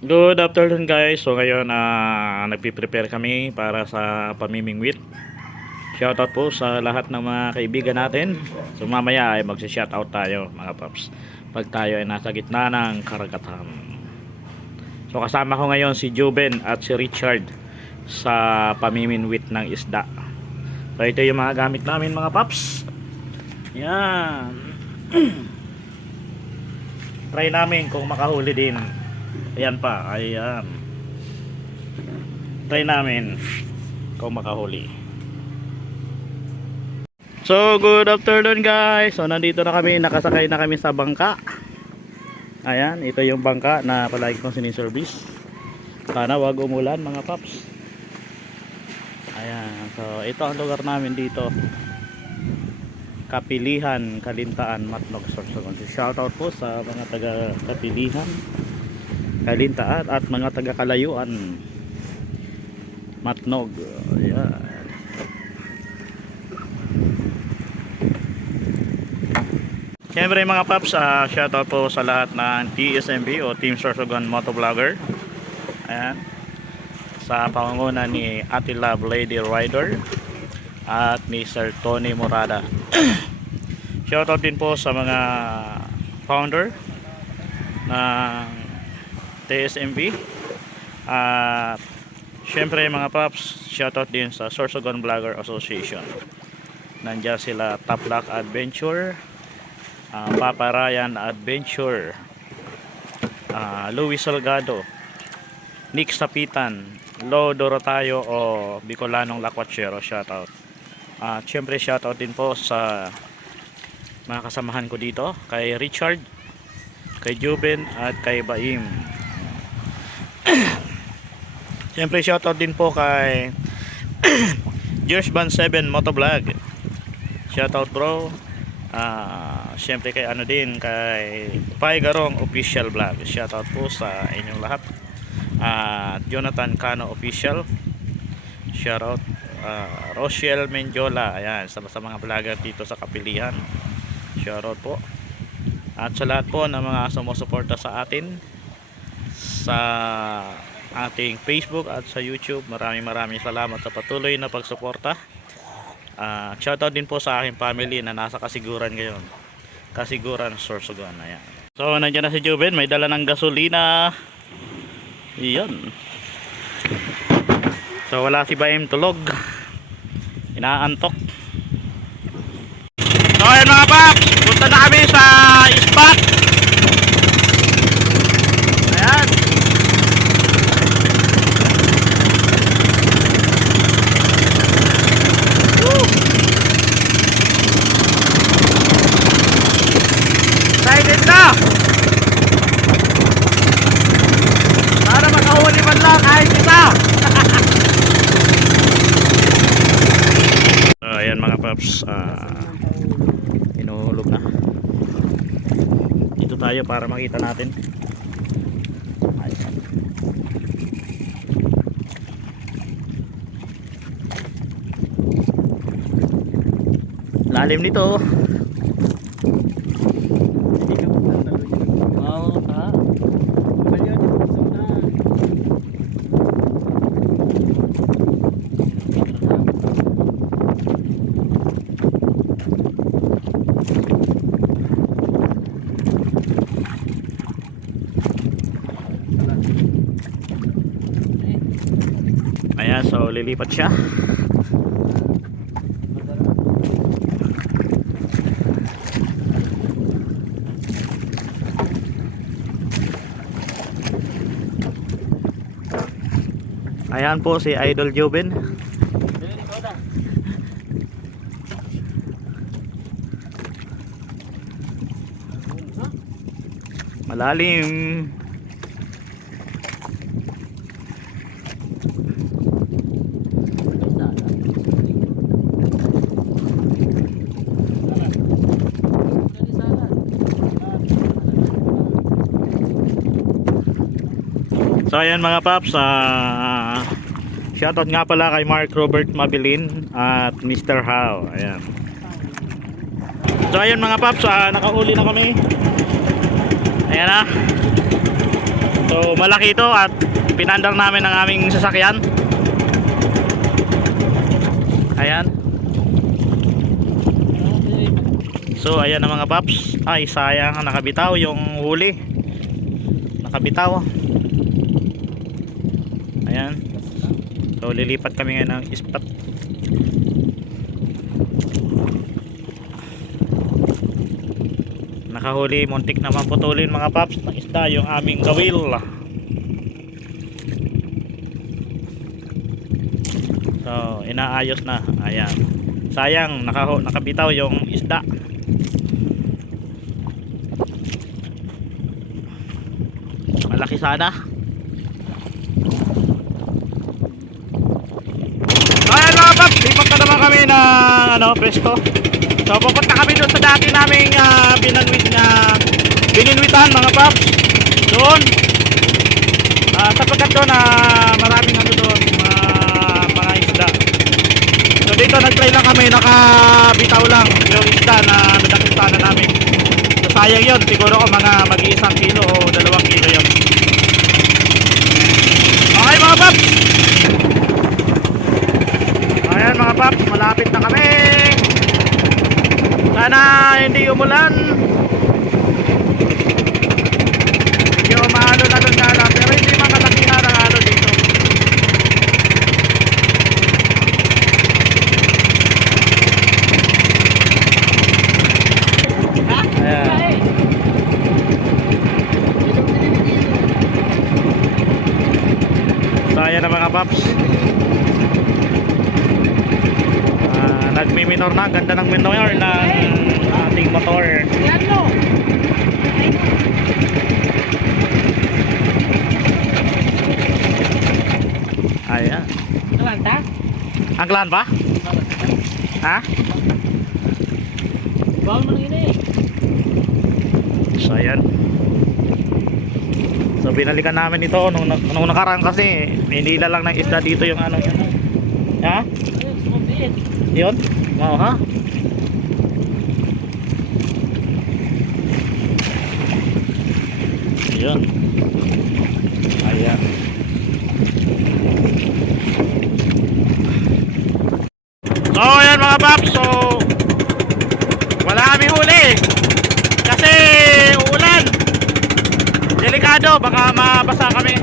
Good afternoon guys. So ngayon nagpi-prepare kami para sa pamimingwit. Shoutout po sa lahat ng mga kaibigan natin. So mamaya ay magsi-shoutout tayo mga paps. Pag tayo ay nasa gitna ng karagatan. So kasama ko ngayon si Juben at si Richard sa pamimingwit ng isda. So ito yung mga gamit namin mga paps. Yan. Try namin kung makahuli din. Ayan pa, ayan. Try namin kung makahuli. So, good afternoon guys. So, nandito na kami, nakasakay na kami sa bangka. Ayan, ito yung bangka na palagi kong siniservice. Sana wag umulan mga paps. Ayan, so ito ang lugar namin dito. Kapilihan, Kalintaan, Matnog, Sorsogon. So, shoutout po sa mga taga Kapilihan, Kalintaan at mga taga Kalayuan, Matnog. Ayan. Siyempre mga paps, shoutout po sa lahat ng TSMB o Team Sorsogon Motovlogger. Ayan. Sa pangunguna ni Ate Love Lady Rider at ni Sir Tony Morada. Shoutout din po sa mga founder ng TSMB at syempre mga paps, shoutout din sa Sorsogon Vlogger Association. Nandiyan sila Top Lock Adventure, Papa Ryan Adventure, Luis Salgado, Nick Sapitan, Lo Dorotayo o Bicolanong Lakwachero. Shoutout. Syempre shoutout din po sa mga kasamahan ko dito, kay Richard, kay Juben at kay Baim. Siyempre shoutout din po kay George Van 7 Motovlog. Shoutout bro. Siyempre kay ano din, kay Pai Garong Official Vlog. Shoutout po sa inyong lahat. Jonathan Cano Official. Shoutout Rochelle Menjola. Ayan, sa mga vlogger dito sa Kapilihan. Shoutout po. At sa lahat po ng mga sumusuporta sa atin sa ating Facebook at sa YouTube, maraming salamat sa patuloy na pagsuporta. Shoutout din po sa aking family na nasa Kasiguran ngayon. Kasiguran, Sorsogon. Ayan. So nandiyan na si Juben, may dala ng gasolina. Iyon. So wala si Baim, tulog, inaantok. So ayan mga paps, punta na kami sa spot. Ayan. Excited na. Para makahuli man lang kahit isa. So ayan mga paps, inuhulog na. Dito tayo para makita natin. Ayan. Lalim nito. Ayan, so lilipat siya. Ayan po si Idol Juben. Malalim. So ayan mga paps, shoutout nga pala kay Mark Robert Mabilin at Mr. How. Ayan. So ayan mga paps, nakahuli na kami. Ayan na. So malaki ito at pinandar namin ang aming sasakyan. Ayan. So ayan na mga paps. Ay sayang, nakabitaw yung huli. Nakabitaw. Ayan. So lilipat kami ngayon ng spot. Nakahuli, muntik naman putulin mga paps ng isda yung aming gawil. So inaayos na. Ayan. Sayang, nakabitaw yung isda. Malaki sana. Ayan mga paps, lipat na naman kami ng presto. So pupunta kami doon sa dati naming bininwitan mga paps. Doon sapagkat doon maraming doon mga isda. So dito nag-try lang kami, nakabitaw lang yung isda na nadakit sana namin. So sayang yun, siguro ko mga mag-1 kilo o 2 kilo yun. Okay mga paps, ayan mga paps, malapit na kami. Sana hindi umulan. Hindi umano na doon sana, pero hindi makalaki na ng ano dito. Ayan. So ayan na mga paps. Nagmi-minor na, ganda ng minor ng ating motor. Ayan. Ang klan ba? Ha? So ayan. So binalikan namin ito nung nakaraan kasi hindi lang ng isda dito yung ano yun. Ha? Yun? Wow ha? Yun. Ayan. So ayan mga paps. So wala kami huli kasi uulan. Delikado, baka mabasa kami.